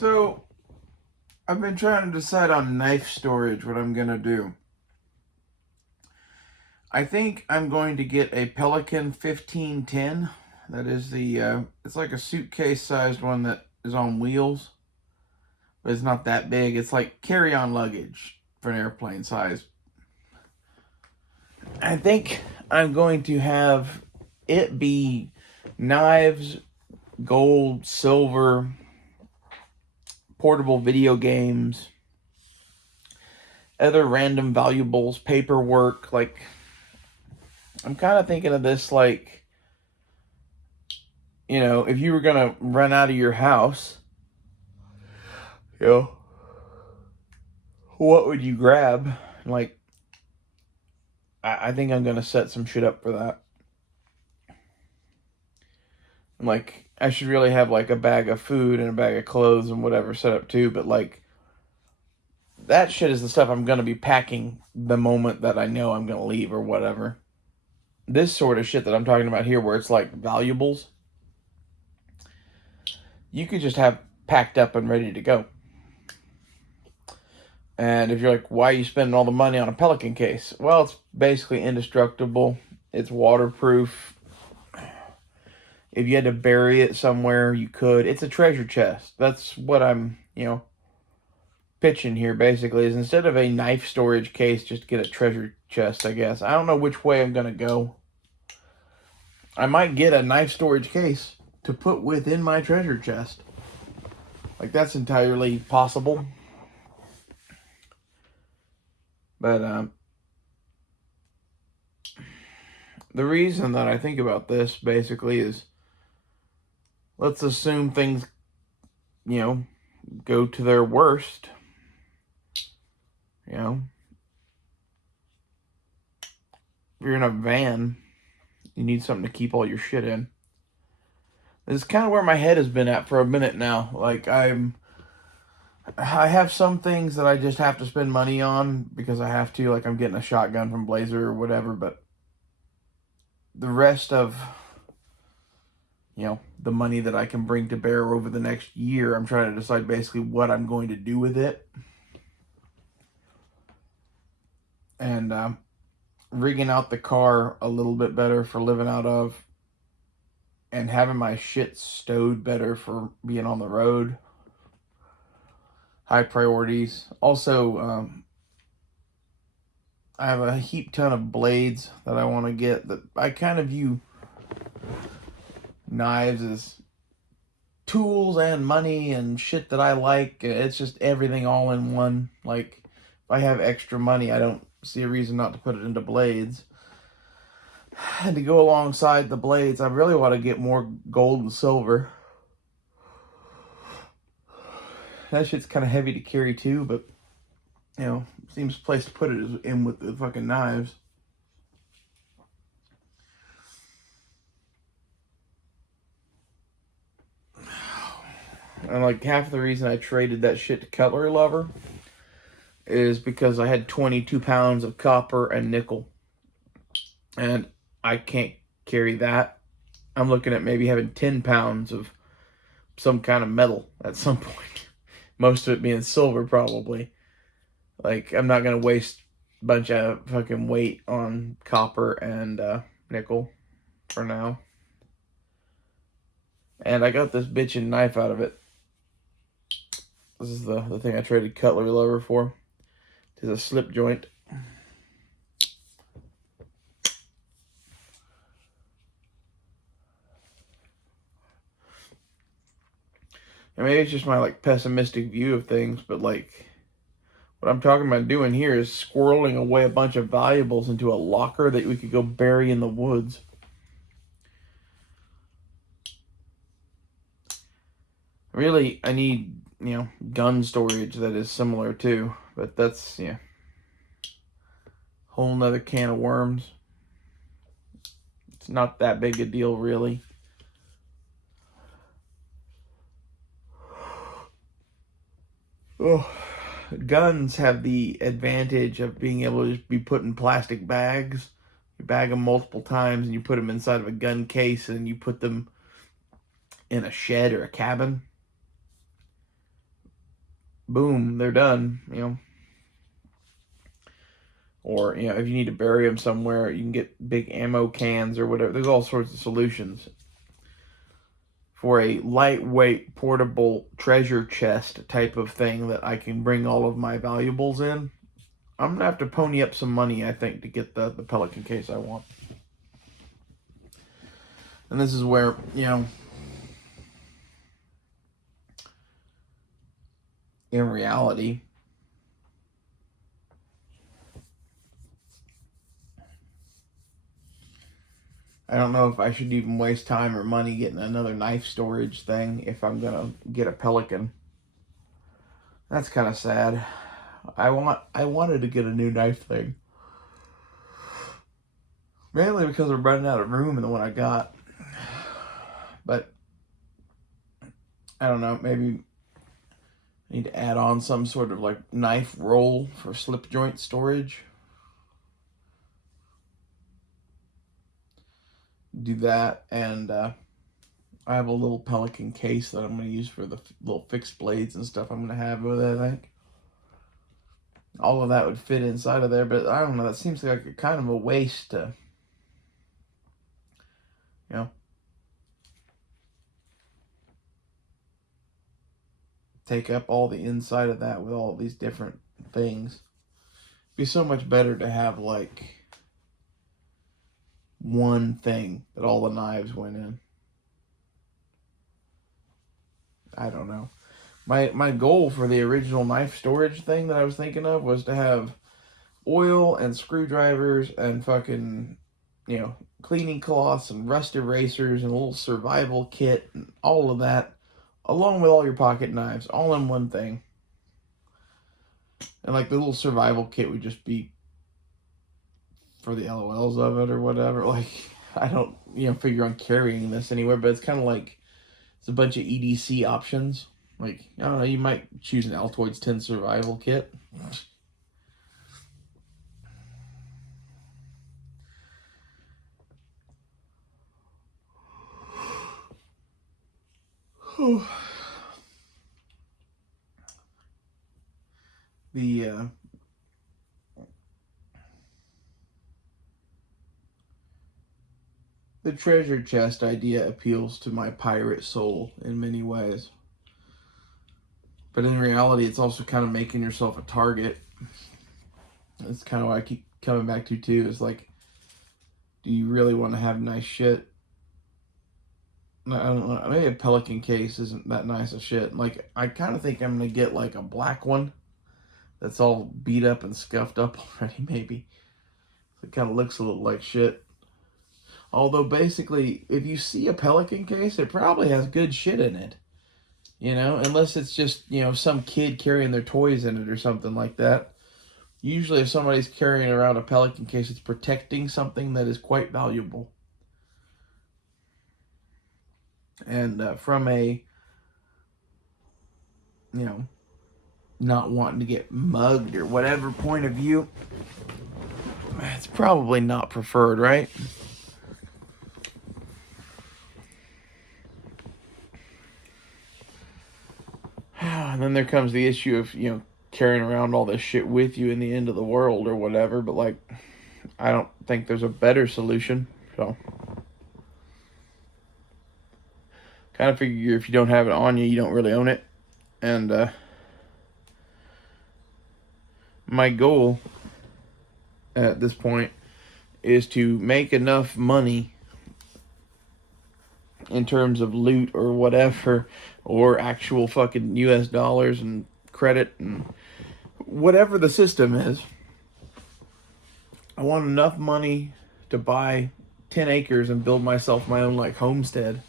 So, I've been trying to decide on knife storage, what I'm going to do. I think I'm going to get a Pelican 1510. That is it's like a suitcase sized one that is on wheels, but it's not that big. It's like carry-on luggage for an airplane size. I think I'm going to have it be knives, gold, silver, portable video games, other random valuables, paperwork. Like, I'm kind of thinking of this like, if you were going to run out of your house, you know, what would you grab? Like, I think I'm going to set some shit up for that. Like, I should really have like a bag of food and a bag of clothes and whatever set up too, but like, that shit is the stuff I'm going to be packing the moment that I know I'm going to leave or whatever. This sort of shit that I'm talking about here, where it's like valuables, you could just have packed up and ready to go. And if you're like, why are you spending all the money on a Pelican case? Well, it's basically indestructible. It's waterproof. If you had to bury it somewhere, you could. It's a treasure chest. That's what I'm, pitching here, basically, is instead of a knife storage case, just get a treasure chest, I guess. I don't know which way I'm going to go. I might get a knife storage case to put within my treasure chest. Like, that's entirely possible. But the reason that I think about this, basically, is let's assume things, go to their worst. If you're in a van, you need something to keep all your shit in. This is kind of where my head has been at for a minute now. Like, I have some things that I just have to spend money on because I have to. Like, I'm getting a shotgun from Blazer or whatever, but the rest of, the money that I can bring to bear over the next year, I'm trying to decide basically what I'm going to do with it. And rigging out the car a little bit better for living out of, and having my shit stowed better for being on the road. High priorities. Also, I have a heap ton of blades that I want to get. That I kind of view knives as tools and money and shit that I like. It's just everything all in one. Like, if I have extra money, I don't see a reason not to put it into blades. And to go alongside the blades, I really want to get more gold and silver. That shit's kind of heavy to carry too, but seems the place to put it is in with the fucking knives. And like half the reason I traded that shit to Cutlery Lover is because I had 22 pounds of copper and nickel. And I can't carry that. I'm looking at maybe having 10 pounds of some kind of metal at some point. Most of it being silver, probably. Like, I'm not going to waste a bunch of fucking weight on copper and nickel for now. And I got this bitchin' knife out of it. This is the thing I traded Cutlery Lover for. It's a slip joint. And maybe it's just my like pessimistic view of things, but like what I'm talking about doing here is squirreling away a bunch of valuables into a locker that we could go bury in the woods. Really, I need, gun storage that is similar too, but that's, whole nother can of worms. It's not that big a deal, really. Oh, guns have the advantage of being able to just be put in plastic bags. You bag them multiple times and you put them inside of a gun case and you put them in a shed or a cabin. boom, they're done, Or, if you need to bury them somewhere, you can get big ammo cans or whatever. There's all sorts of solutions for a lightweight, portable treasure chest type of thing that I can bring all of my valuables in. I'm going to have to pony up some money, I think, to get the Pelican case I want. And this is where, in reality, I don't know if I should even waste time or money getting another knife storage thing if I'm going to get a Pelican. That's kind of sad. I wanted to get a new knife thing. Mainly because I'm running out of room in the one I got. But I don't know, maybe I need to add on some sort of like knife roll for slip joint storage. Do that, and I have a little Pelican case that I'm going to use for the little fixed blades and stuff I'm going to have with it, I think. All of that would fit inside of there, but I don't know, that seems like a kind of a waste to, take up all the inside of that with all these different things. It'd be so much better to have like one thing that all the knives went in. I don't know. My goal for the original knife storage thing that I was thinking of was to have oil and screwdrivers and fucking, cleaning cloths and rust erasers and a little survival kit and all of that, along with all your pocket knives, all in one thing. And like the little survival kit would just be for the LOLs of it or whatever. Like, I don't, figure on carrying this anywhere, but it's kind of like, it's a bunch of EDC options. Like, I don't know, you might choose an Altoids 10 survival kit. The treasure chest idea appeals to my pirate soul in many ways. But in reality, it's also kind of making yourself a target. That's kind of what I keep coming back to, too. Is like, do you really want to have nice shit? I don't know. Maybe a Pelican case isn't that nice of shit. Like, I kind of think I'm going to get, like, a black one that's all beat up and scuffed up already, maybe. It kind of looks a little like shit. Although, basically, if you see a Pelican case, it probably has good shit in it. Unless it's just, some kid carrying their toys in it or something like that. Usually if somebody's carrying around a Pelican case, it's protecting something that is quite valuable. And from a, not wanting to get mugged or whatever point of view, it's probably not preferred, right? And then there comes the issue of, carrying around all this shit with you in the end of the world or whatever, but like, I don't think there's a better solution, so. Kind of figure if you don't have it on you, you don't really own it. And my goal at this point is to make enough money in terms of loot or whatever, or actual fucking US dollars and credit and whatever the system is. I want enough money to buy 10 acres and build myself my own like homestead.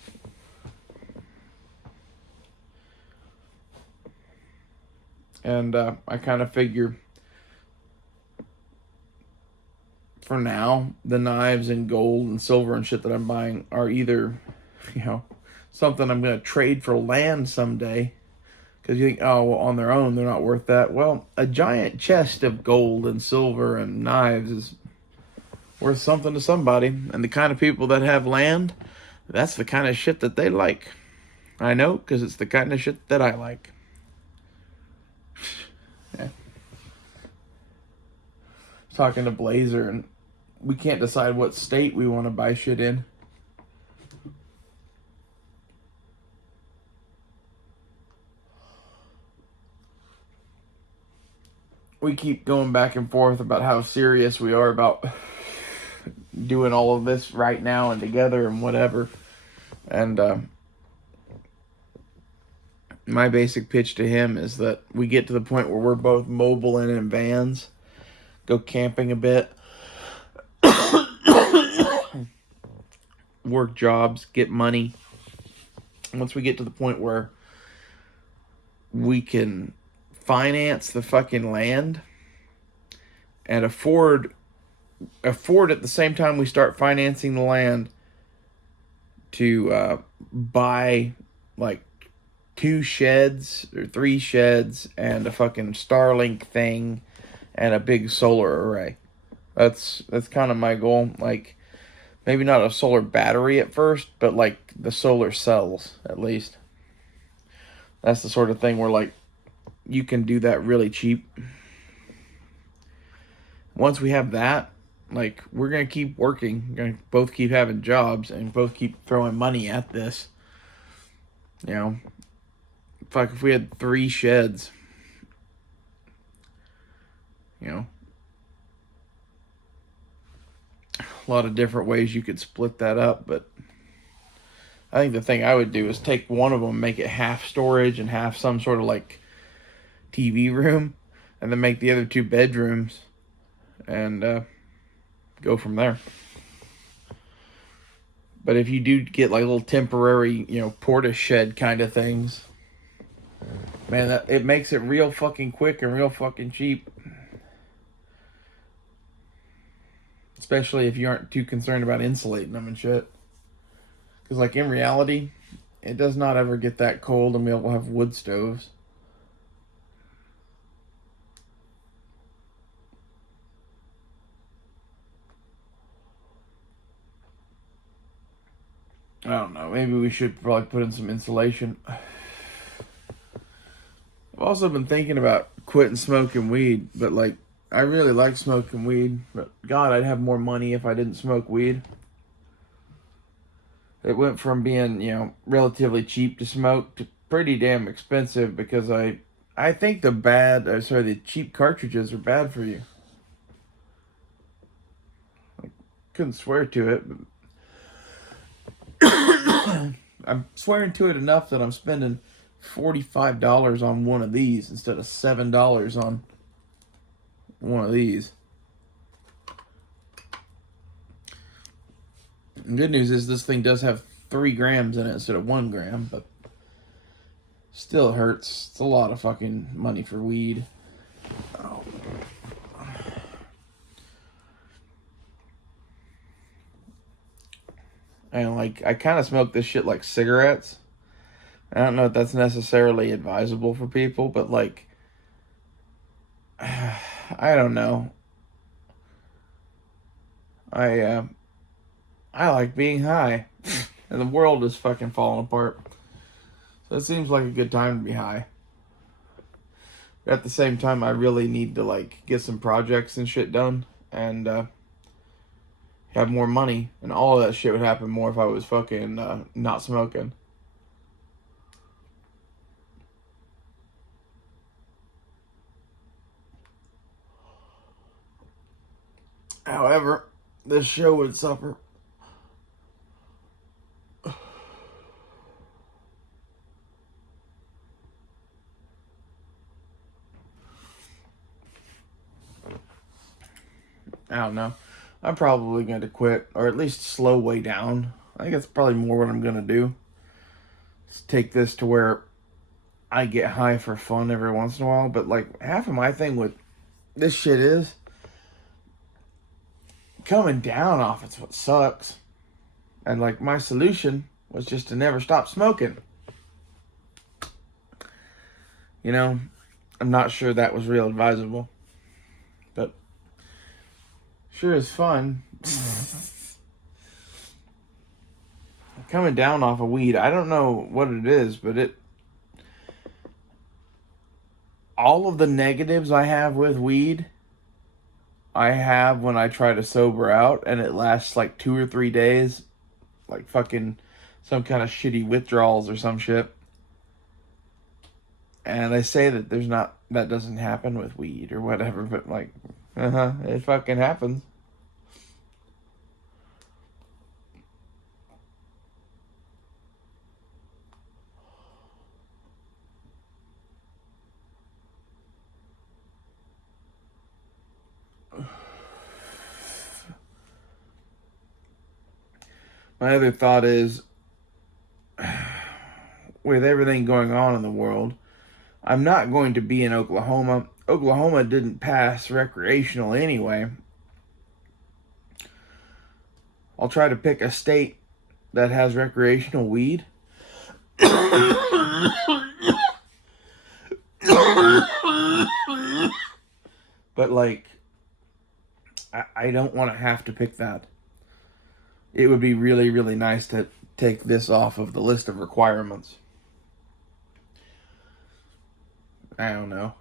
And I kind of figure for now, the knives and gold and silver and shit that I'm buying are either, something I'm going to trade for land someday. Because you think, oh, well, on their own, they're not worth that. Well, a giant chest of gold and silver and knives is worth something to somebody. And the kind of people that have land, that's the kind of shit that they like. I know, because it's the kind of shit that I like. talking to Blazer, and we can't decide what state we want to buy shit in. We keep going back and forth about how serious we are about doing all of this right now and together and whatever. And my basic pitch to him is that we get to the point where we're both mobile and in vans, go camping a bit, work jobs, get money. Once we get to the point where we can finance the fucking land and afford at the same time we start financing the land to buy like 2 sheds or 3 sheds and a fucking Starlink thing and a big solar array. That's kind of my goal. Like, maybe not a solar battery at first, but like the solar cells at least. That's the sort of thing where like you can do that really cheap. Once we have that, like, we're going to keep working. We're going to both keep having jobs and both keep throwing money at this. You know, fuck, if we had 3 sheds, you know, a lot of different ways you could split that up. But I think the thing I would do is take one of them, make it half storage and half some sort of like TV room, and then make the other 2 bedrooms and go from there. But if you do get like little temporary, you know, porta shed kind of things, man, it makes it real fucking quick and real fucking cheap. Especially if you aren't too concerned about insulating them and shit. Because like in reality, it does not ever get that cold and we'll have wood stoves. I don't know. Maybe we should probably put in some insulation. I've also been thinking about quitting smoking weed, but like, I really like smoking weed, but God, I'd have more money if I didn't smoke weed. It went from being, you know, relatively cheap to smoke to pretty damn expensive because I think the cheap cartridges are bad for you. I couldn't swear to it, but I'm swearing to it enough that I'm spending $45 on one of these instead of $7 on one of these. The good news is this thing does have 3 grams in it instead of 1 gram, but still it hurts. It's a lot of fucking money for weed. Oh. And like, I kind of smoke this shit like cigarettes. I don't know if that's necessarily advisable for people, but like, I don't know. I like being high, and the world is fucking falling apart. So it seems like a good time to be high. But at the same time, I really need to like get some projects and shit done, and have more money, and all of that shit would happen more if I was fucking not smoking. However, this show would suffer. I don't know. I'm probably going to quit, or at least slow way down. I think that's probably more what I'm going to do. Just take this to where I get high for fun every once in a while. But like, half of my thing with this shit is coming down off it's what sucks. And like, my solution was just to never stop smoking. You know, I'm not sure that was real advisable, but sure is fun. Coming down off of weed, I don't know what it is, but all of the negatives I have with weed I have when I try to sober out, and it lasts like 2 or 3 days, like fucking some kind of shitty withdrawals or some shit. And they say that that doesn't happen with weed or whatever, but like, it fucking happens. My other thought is, with everything going on in the world, I'm not going to be in Oklahoma. Oklahoma didn't pass recreational anyway. I'll try to pick a state that has recreational weed. But like, I don't want to have to pick that. It would be really, really nice to take this off of the list of requirements. I don't know.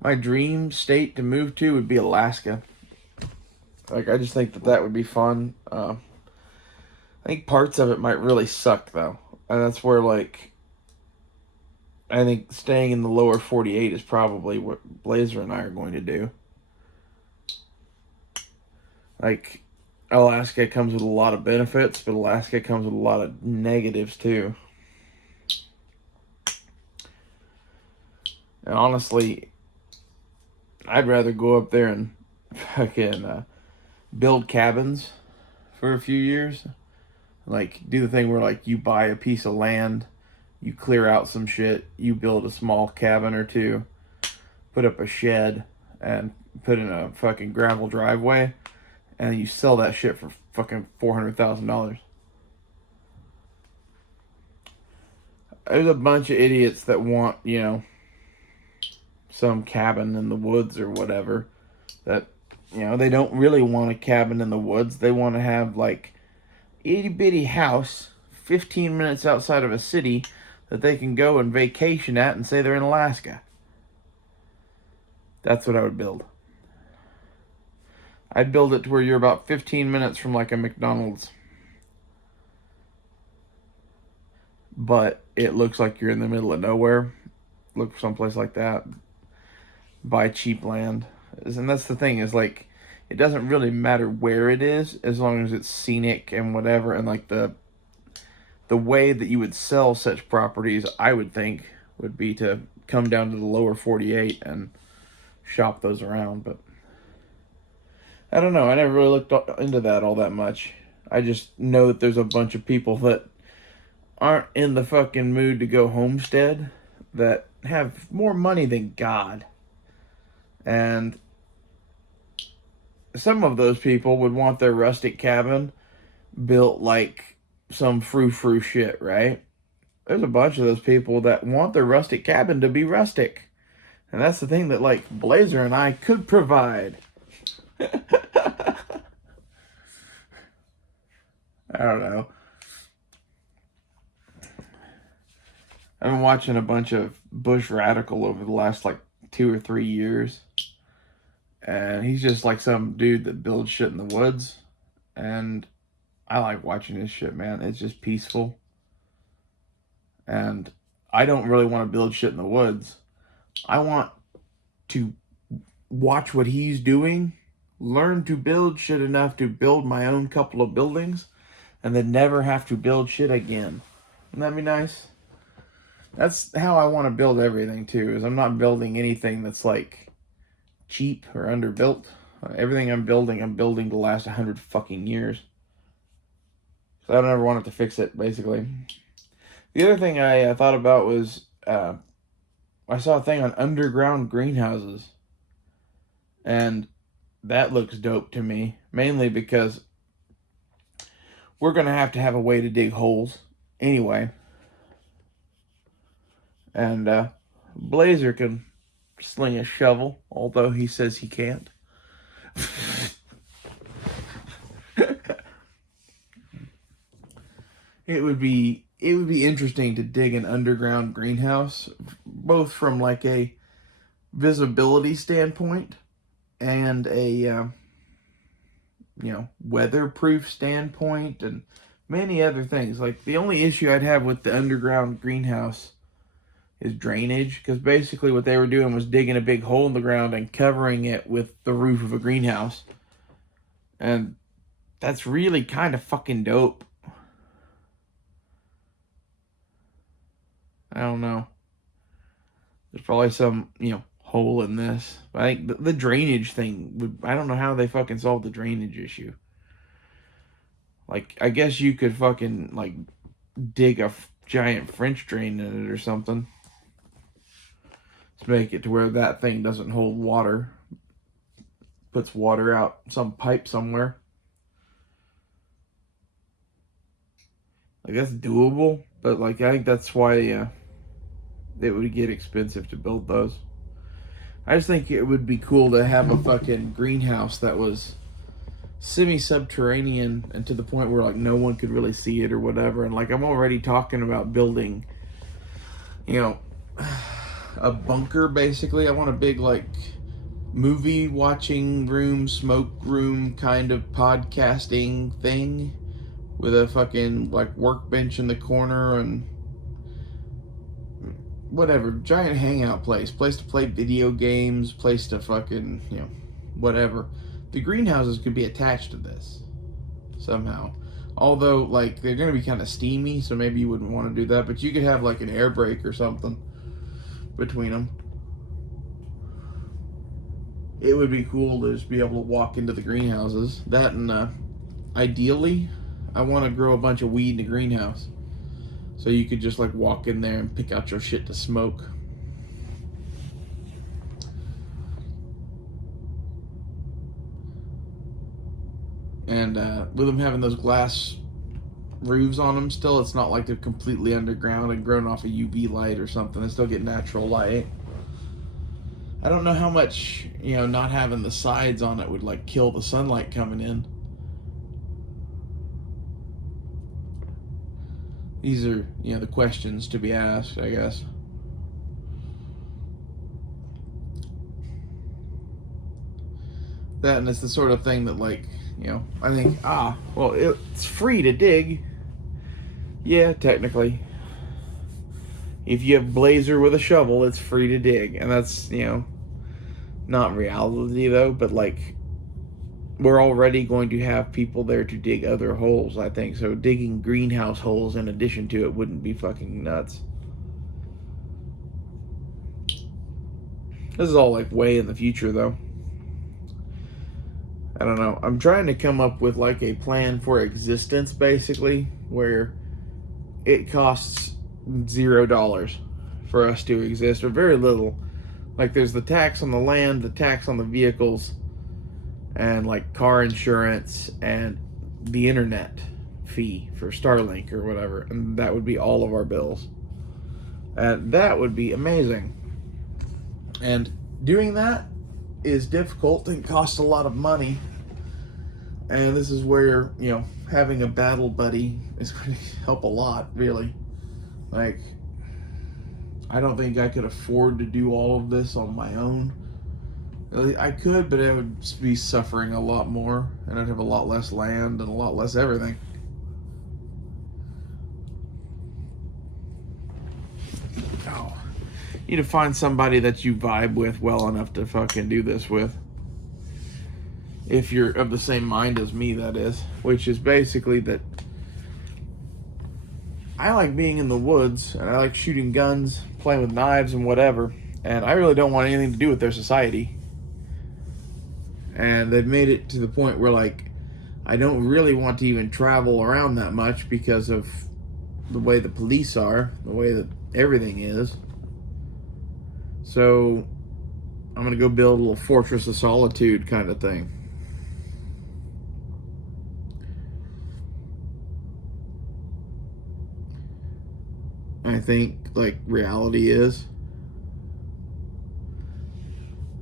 My dream state to move to would be Alaska. Like, I just think that that would be fun. I think parts of it might really suck, though. And that's where, like, I think staying in the lower 48 is probably what Blazer and I are going to do. Like, Alaska comes with a lot of benefits, but Alaska comes with a lot of negatives, too. And honestly, I'd rather go up there and fucking build cabins for a few years. Like, do the thing where, like, you buy a piece of land, you clear out some shit, you build a small cabin or two, put up a shed, and put in a fucking gravel driveway, and you sell that shit for fucking $400,000. There's a bunch of idiots that want, some cabin in the woods or whatever. That, they don't really want a cabin in the woods. They want to have, like, itty bitty house 15 minutes outside of a city that they can go and vacation at and say they're in Alaska. That's what I would build. I'd build it to where you're about 15 minutes from like a McDonald's, but it looks like you're in the middle of nowhere. Look for someplace like that. Buy cheap land. And that's the thing, is like, it doesn't really matter where it is as long as it's scenic and whatever. And like the way that you would sell such properties, I would think, would be to come down to the lower 48 and shop those around. But I don't know. I never really looked into that all that much. I just know that there's a bunch of people that aren't in the fucking mood to go homestead, that have more money than God. And some of those people would want their rustic cabin built like some frou-frou shit, right? There's a bunch of those people that want their rustic cabin to be rustic. And that's the thing that, like, Blazer and I could provide. I don't know. I've been watching a bunch of Bush Radical over the last, like, 2 or 3 years. And he's just like some dude that builds shit in the woods. And I like watching this shit, man. It's just peaceful. And I don't really want to build shit in the woods. I want to watch what he's doing, learn to build shit enough to build my own couple of buildings, and then never have to build shit again. Wouldn't that be nice? That's how I want to build everything, too, is I'm not building anything that's, like, cheap or underbuilt. Everything I'm building to last 100 fucking years. So I don't ever want it to fix it, basically. The other thing I thought about was, I saw a thing on underground greenhouses. And that looks dope to me. Mainly because we're going to have a way to dig holes anyway. And Blazer can sling a shovel, although he says he can't. it would be interesting to dig an underground greenhouse, both from like a visibility standpoint and a weatherproof standpoint and many other things. Like the only issue I'd have with the underground greenhouse is drainage, because basically what they were doing was digging a big hole in the ground and covering it with the roof of a greenhouse. And that's really kind of fucking dope. I don't know. There's probably some, hole in this. But I think the drainage thing, I don't know how they fucking solved the drainage issue. Like, I guess you could fucking, like, dig a giant French drain in it or something. To make it to where that thing doesn't hold water. Puts water out some pipe somewhere. Like, that's doable. But, like, I think that's why it would get expensive to build those. I just think it would be cool to have a fucking greenhouse that was semi-subterranean and to the point where like no one could really see it or whatever. And like I'm already talking about building, a bunker basically. I want a big like movie watching room, smoke room kind of podcasting thing with a fucking like workbench in the corner and whatever, giant hangout place to play video games, place to fucking, whatever. The greenhouses could be attached to this somehow. Although, like, they're going to be kind of steamy, so maybe you wouldn't want to do that. But you could have, like, an air brake or something between them. It would be cool to just be able to walk into the greenhouses. That and, ideally, I want to grow a bunch of weed in the greenhouse. So you could just, like, walk in there and pick out your shit to smoke. And with them having those glass roofs on them still, it's not like they're completely underground and grown off a UV light or something. They still get natural light. I don't know how much, not having the sides on it would, like, kill the sunlight coming in. These are, the questions to be asked, I guess. That, and it's the sort of thing that, like, I think, well, it's free to dig. Yeah, technically. If you have Blazer with a shovel, it's free to dig. And that's, not reality, though, but, like, we're already going to have people there to dig other holes, I think. So digging greenhouse holes in addition to it wouldn't be fucking nuts. This is all, like, way in the future, though. I don't know. I'm trying to come up with like a plan for existence, basically, where it costs $0 for us to exist, or very little. Like there's the tax on the land, the tax on the vehicles, and like car insurance and the internet fee for Starlink or whatever, and that would be all of our bills. And that would be amazing. And doing that is difficult and costs a lot of money. And this is where, having a battle buddy is going to help a lot, really. Like, I don't think I could afford to do all of this on my own. I could, but I would be suffering a lot more, and I'd have a lot less land and a lot less everything. Oh. You need to find somebody that you vibe with well enough to fucking do this with. If you're of the same mind as me, that is. Which is basically that I like being in the woods, and I like shooting guns, playing with knives and whatever, and I really don't want anything to do with their society. And they've made it to the point where, like, I don't really want to even travel around that much because of the way the police are, the way that everything is. So I'm going to go build a little Fortress of Solitude kind of thing. I think, like, reality is,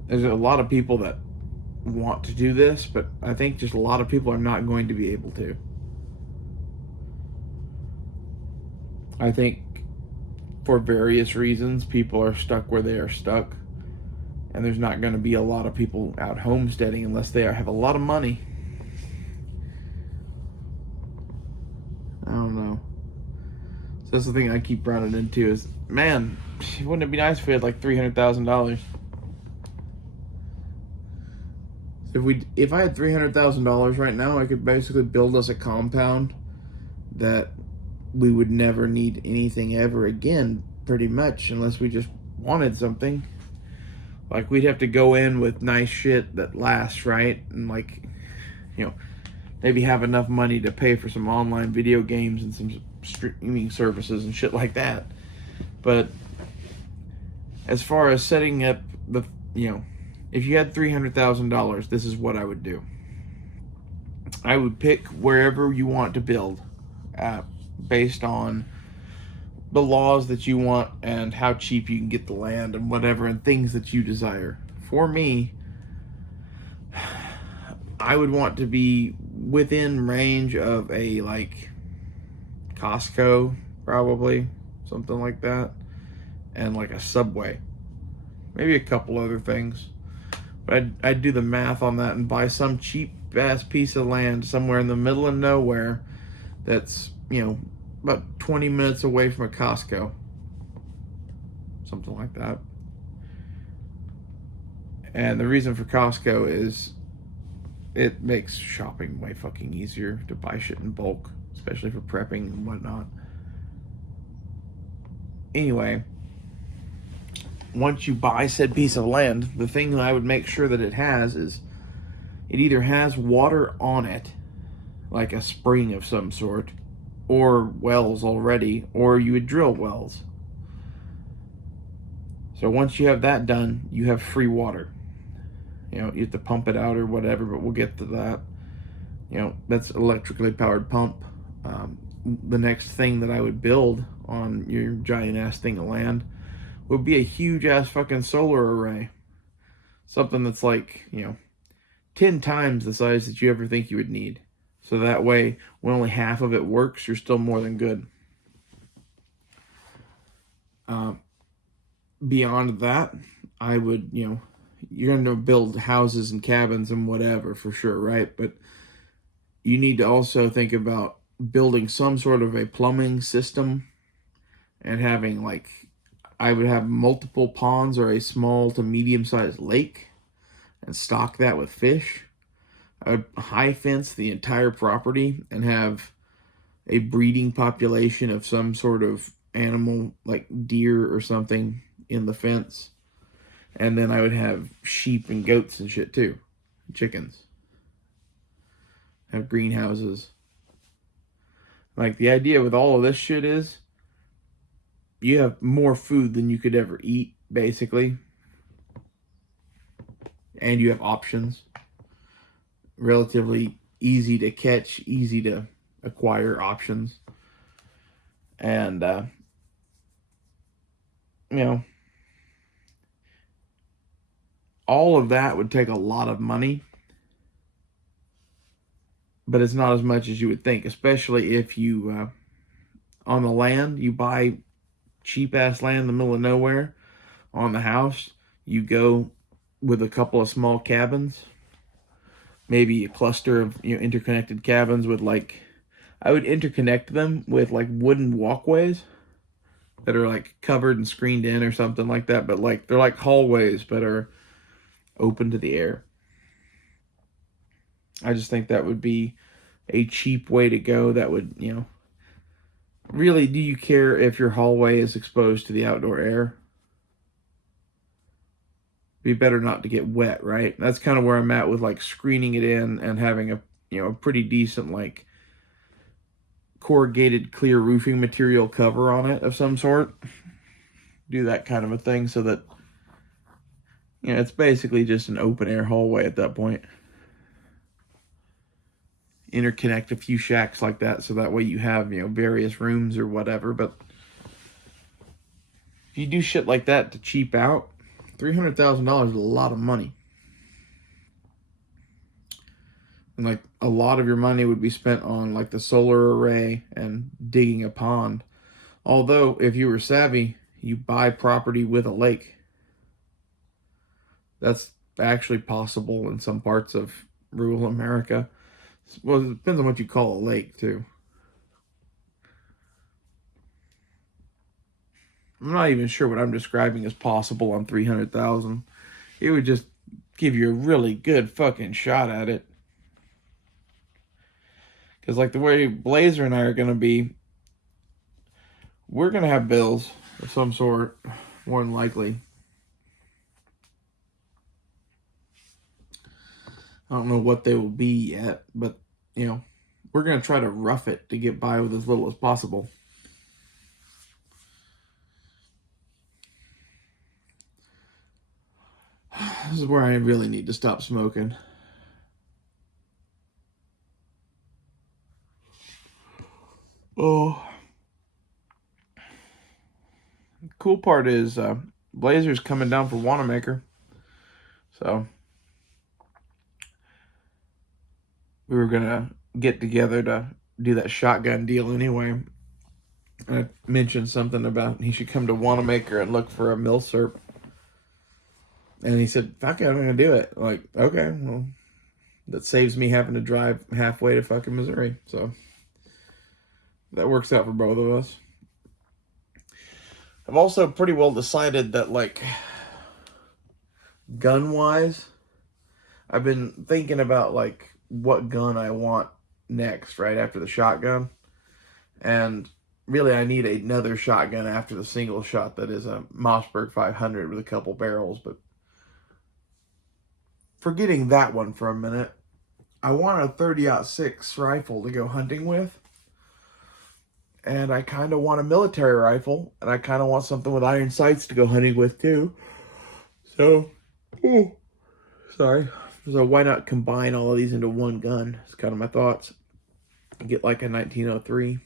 there's a lot of people that want to do this, but I think just a lot of people are not going to be able to. I think for various reasons, people are stuck where they are stuck. And there's not going to be a lot of people out homesteading unless they have a lot of money. I don't know. So that's the thing I keep running into is, man, wouldn't it be nice if we had like $300,000? If I had $300,000 right now, I could basically build us a compound that we would never need anything ever again, pretty much, unless we just wanted something. Like, we'd have to go in with nice shit that lasts, right? And, like, you know, maybe have enough money to pay for some online video games and some streaming services and shit like that. But as far as setting up the, if you had $300,000, this is what I would do. I would pick wherever you want to build, based on the laws that you want and how cheap you can get the land and whatever, and things that you desire. For me, I would want to be within range of a, like, Costco, probably, something like that, and like a Subway, maybe a couple other things. But I'd do the math on that and buy some cheap ass piece of land somewhere in the middle of nowhere that's, about 20 minutes away from a Costco, something like that. And the reason for Costco is it makes shopping way fucking easier to buy shit in bulk, especially for prepping and whatnot. Anyway, once you buy said piece of land, the thing that I would make sure that it has is it either has water on it, like a spring of some sort, or wells already, or you would drill wells. So once you have that done, you have free water. You have to pump it out or whatever, but we'll get to that. That's electrically powered pump. The next thing that I would build on your giant ass thing of land would be a huge ass fucking solar array. Something that's like, 10 times the size that you ever think you would need. So that way, when only half of it works, you're still more than good. Beyond that, I would, you're going to build houses and cabins and whatever for sure, right? But you need to also think about building some sort of a plumbing system and having, like, I would have multiple ponds or a small to medium-sized lake and stock that with fish. I would high fence the entire property and have a breeding population of some sort of animal, like deer or something, in the fence. And then I would have sheep and goats and shit too. Chickens. Have greenhouses. Like, the idea with all of this shit is you have more food than you could ever eat, basically. And you have options. Relatively easy to catch, easy to acquire options. And, all of that would take a lot of money. But it's not as much as you would think, especially if you, on the land, you buy cheap-ass land in the middle of nowhere. On the house, you go with a couple of small cabins, maybe a cluster of interconnected cabins with, like, I would interconnect them with, like, wooden walkways that are, like, covered and screened in or something like that, but, like, they're like hallways but are open to the air. I just think that would be a cheap way to go. That would, really, do you care if your hallway is exposed to the outdoor air? Be better not to get wet, right? That's kind of where I'm at with, like, screening it in and having a pretty decent, like, corrugated clear roofing material cover on it of some sort. Do that kind of a thing so that, it's basically just an open air hallway at that point. Interconnect a few shacks like that so that way you have, various rooms or whatever. But if you do shit like that to cheap out, $300,000 is a lot of money. And, like, a lot of your money would be spent on, like, the solar array and digging a pond. Although, if you were savvy, you buy property with a lake. That's actually possible in some parts of rural America. Well, it depends on what you call a lake, too. I'm not even sure what I'm describing as possible on 300,000. It would just give you a really good fucking shot at it. Because, like, the way Blazer and I are going to be, we're going to have bills of some sort, more than likely. I don't know what they will be yet, but, you know, we're going to try to rough it to get by with as little as possible. This is where I really need to stop smoking. Oh. Cool part is Blazer's coming down for Wanamaker. So we were going to get together to do that shotgun deal anyway. I mentioned something about he should come to Wanamaker and look for a milsurp. And he said, fuck it, I'm going to do it. Like, okay, well, that saves me having to drive halfway to fucking Missouri. So that works out for both of us. I've also pretty well decided that, like, gun-wise, I've been thinking about, like, what gun I want next, right after the shotgun. And really, I need another shotgun after the single shot that is a Mossberg 500 with a couple barrels. But forgetting that one for a minute, I want a 30-06 rifle to go hunting with. And I kind of want a military rifle. And I kind of want something with iron sights to go hunting with, too. So, sorry. So why not combine all of these into one gun? It's kind of my thoughts. Get like a 1903.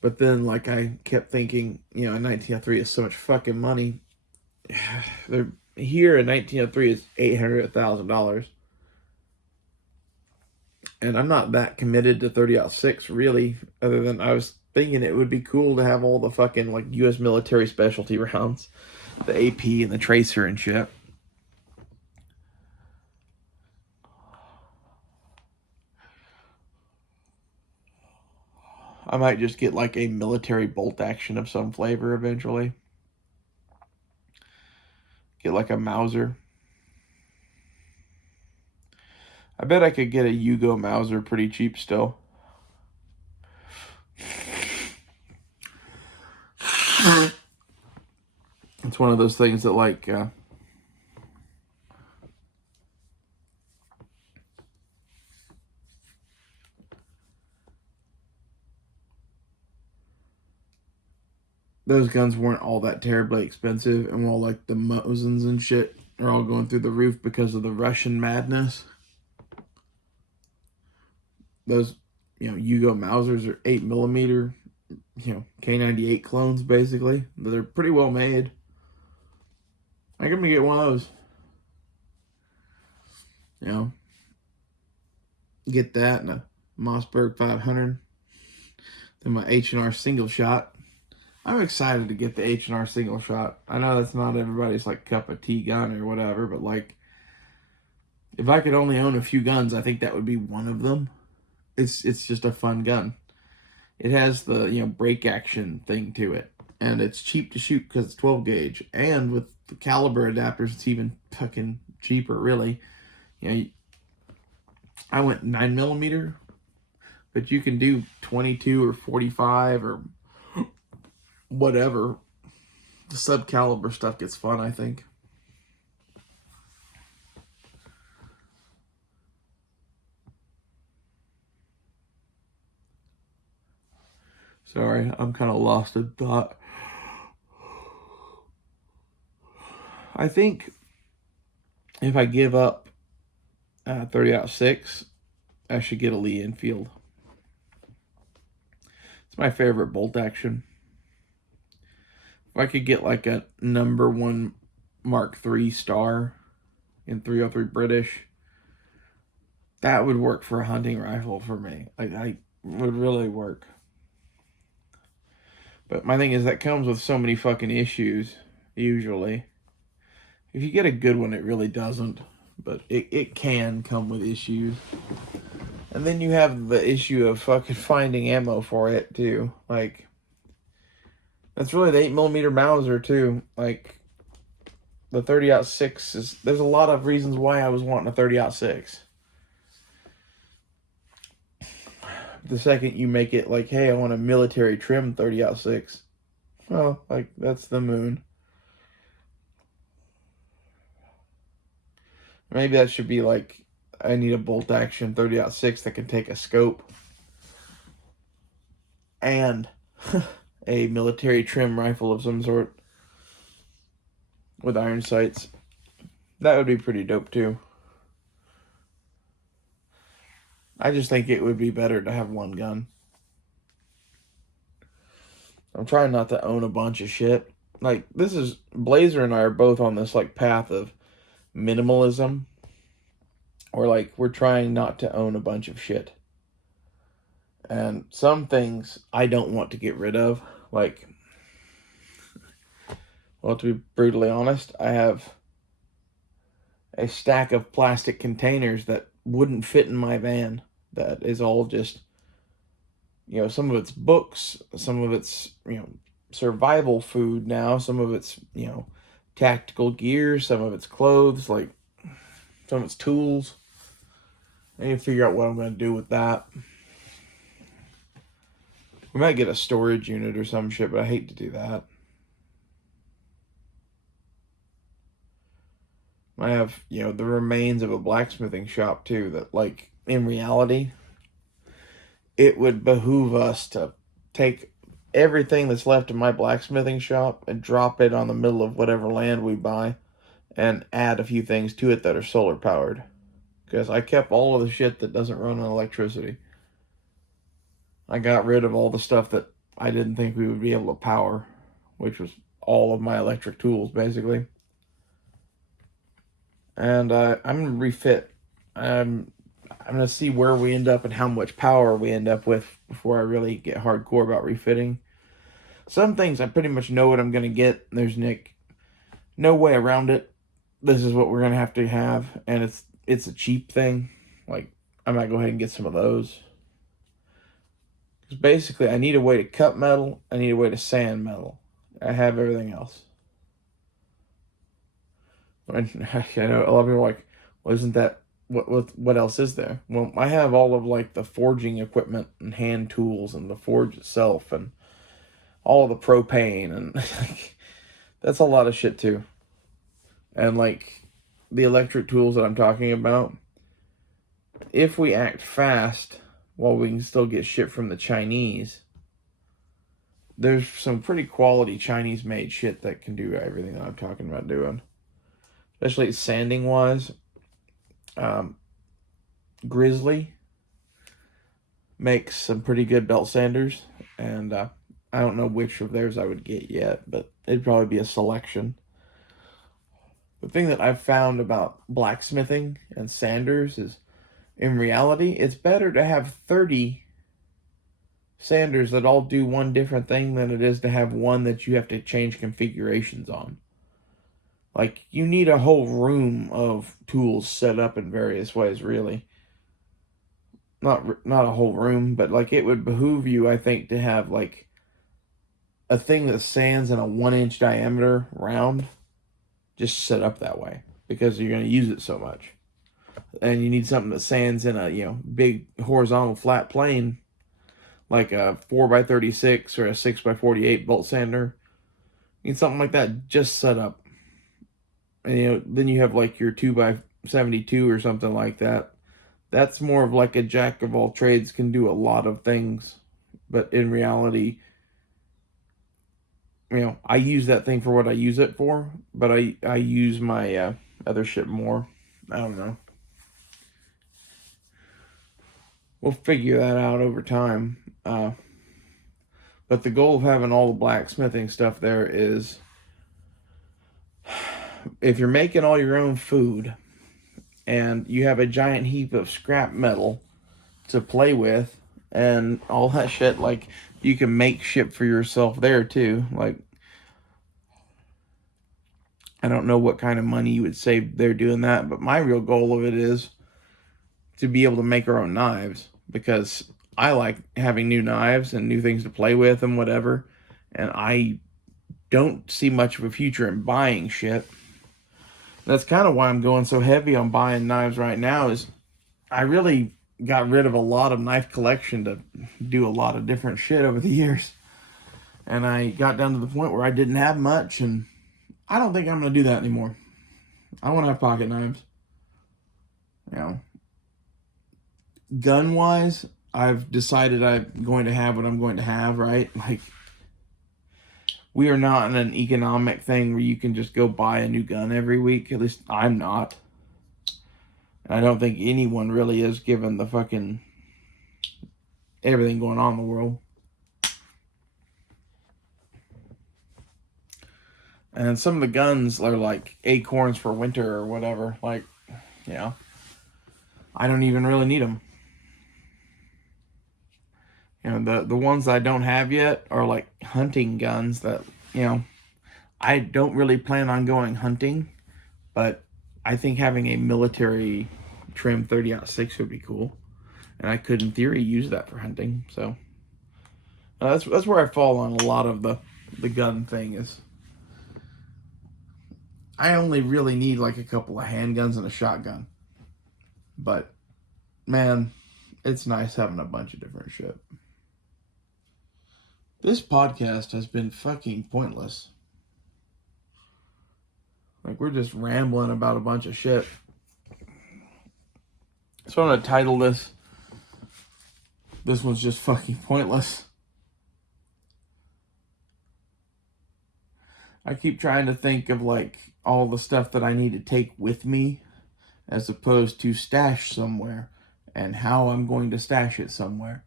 But then, like, I kept thinking, you know, a 1903 is so much fucking money. They're here, a 1903 is $800, $1,000. And I'm not that committed to 30-06, really, other than I was thinking it would be cool to have all the fucking, like, U.S. military specialty rounds. The AP and the tracer and shit. I might just get, like, a military bolt action of some flavor eventually. Get, like, a Mauser. I bet I could get a Yugo Mauser pretty cheap still. It's one of those things that, like, those guns weren't all that terribly expensive, and while, like, the Mosins and shit are all going through the roof because of the Russian madness, those, you know, Yugo Mausers are 8mm, you know, K98 clones, basically. They're pretty well made. I'm gonna get one of those. You know, get that and a Mossberg 500. Then my H&R single shot. I'm excited to get the H&R single shot. I know that's not everybody's, like, cup of tea gun or whatever, but, like, if I could only own a few guns, I think that would be one of them. It's just a fun gun. It has the, you know, break action thing to it. And it's cheap to shoot because it's 12 gauge. And with the caliber adapters, it's even fucking cheaper, really. You know, I went 9mm, but you can do 22 or 45 or whatever. The sub-caliber stuff gets fun, I think. Sorry, I'm kind of lost in thought. I think if I give up 30-06, I should get a Lee Enfield. It's my favorite bolt action. If I could get, like, a #1 Mark III Star in 303 British, that would work for a hunting rifle for me. Like, I would really work. But my thing is that comes with so many fucking issues, usually. If you get a good one, it really doesn't. But it can come with issues. And then you have the issue of fucking finding ammo for it, too. Like, that's really the 8mm Mauser, too. Like, the 30-06 is... There's a lot of reasons why I was wanting a 30-06. The second you make it like, hey, I want a military trim 30-06. Well, like, that's the moon. Maybe that should be like, I need a bolt action 30-06 that can take a scope and a military trim rifle of some sort with iron sights. That would be pretty dope too. I just think it would be better to have one gun. I'm trying not to own a bunch of shit. Like, this is, Blazer and I are both on this, like, path of minimalism. Or, like, we're trying not to own a bunch of shit. And some things I don't want to get rid of. Like, well, to be brutally honest, I have a stack of plastic containers that wouldn't fit in my van. That is all just, you know, some of it's books, some of it's, you know, survival food now, some of it's, you know, tactical gear, some of it's clothes, like, some of it's tools. I need to figure out what I'm going to do with that. We might get a storage unit or some shit, but I hate to do that. I have, you know, the remains of a blacksmithing shop, too, that, like, in reality, it would behoove us to take everything that's left in my blacksmithing shop and drop it on the middle of whatever land we buy and add a few things to it that are solar powered. Because I kept all of the shit that doesn't run on electricity. I got rid of all the stuff that I didn't think we would be able to power, which was all of my electric tools, basically. And I'm going to refit. I'm going to see where we end up and how much power we end up with before I really get hardcore about refitting. Some things I pretty much know what I'm going to get. There's no way around it. This is what we're going to have, and it's a cheap thing. Like, I might go ahead and get some of those. Because basically, I need a way to cut metal. I need a way to sand metal. I have everything else. I know a lot of people are like, well, isn't that, what else is there? Well, I have all of, like, the forging equipment and hand tools and the forge itself and all of the propane, and that's a lot of shit, too. And, like, the electric tools that I'm talking about, if we act fast while we can still get shit from the Chinese, there's some pretty quality Chinese-made shit that can do everything that I'm talking about doing. Especially sanding-wise. Grizzly makes some pretty good belt sanders, and I don't know which of theirs I would get yet, but it'd probably be a selection. The thing that I've found about blacksmithing and sanders is, in reality, it's better to have 30 sanders that all do one different thing than it is to have one that you have to change configurations on. Like, you need a whole room of tools set up in various ways, really. Not a whole room, but, like, it would behoove you, I think, to have, like, a thing that sands in a 1-inch diameter round just set up that way, because you're going to use it so much. And you need something that sands in a, you know, big horizontal flat plane, like a 4x36 or a 6x48 bolt sander. You need something like that just set up. And, you know, then you have, like, your 2x72 or something like that. That's more of like a jack of all trades, can do a lot of things. But in reality, you know, I use that thing for what I use it for, but I use my other shit more. I don't know. We'll figure that out over time. But the goal of having all the blacksmithing stuff there is, if you're making all your own food and you have a giant heap of scrap metal to play with, and all that shit. Like, you can make shit for yourself there too. Like, I don't know what kind of money you would save there doing that, but my real goal of it is to be able to make our own knives, because I like having new knives and new things to play with and whatever, and I don't see much of a future in buying shit. That's kind of why I'm going so heavy on buying knives right now. Is I really got rid of a lot of knife collection to do a lot of different shit over the years, and I got down to the point where I didn't have much, and I don't think I'm going to do that anymore. I want to have pocket knives. You know, gun wise, I've decided I'm going to have what I'm going to have, right? Like, we are not in an economic thing where you can just go buy a new gun every week. At least I'm not. And I don't think anyone really is, given the fucking everything going on in the world. And some of the guns are like acorns for winter or whatever. Like, you know, I don't even really need them. You know, the ones I don't have yet are like hunting guns that, you know, I don't really plan on going hunting, but I think having a military trim 30-06 would be cool. And I could, in theory, use that for hunting. So that's where I fall on a lot of the gun thing is. I only really need like a couple of handguns and a shotgun. But, man, it's nice having a bunch of different shit. This podcast has been fucking pointless. Like, we're just rambling about a bunch of shit. So I'm going to title this, "This one's just fucking pointless." I keep trying to think of, like, all the stuff that I need to take with me as opposed to stash somewhere, and how I'm going to stash it somewhere.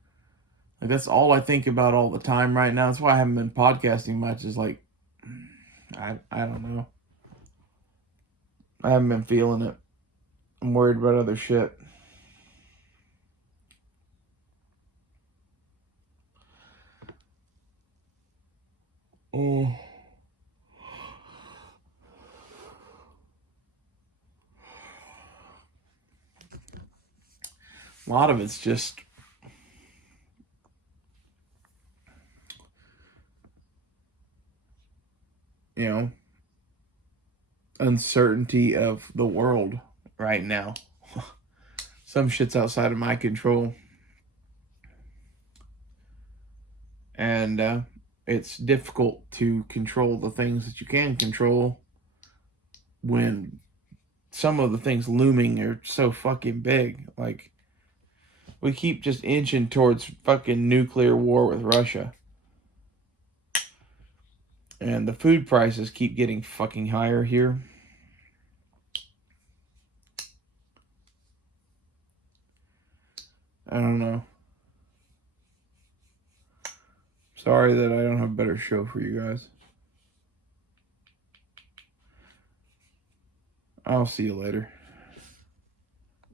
Like, that's all I think about all the time right now. That's why I haven't been podcasting much, is like, I don't know. I haven't been feeling it. I'm worried about other shit. Oh. A lot of it's just, you know, uncertainty of the world right now. Some shit's outside of my control. And it's difficult to control the things that you can control when some of the things looming are so fucking big. Like, we keep just inching towards fucking nuclear war with Russia. And the food prices keep getting fucking higher here. I don't know. Sorry that I don't have a better show for you guys. I'll see you later.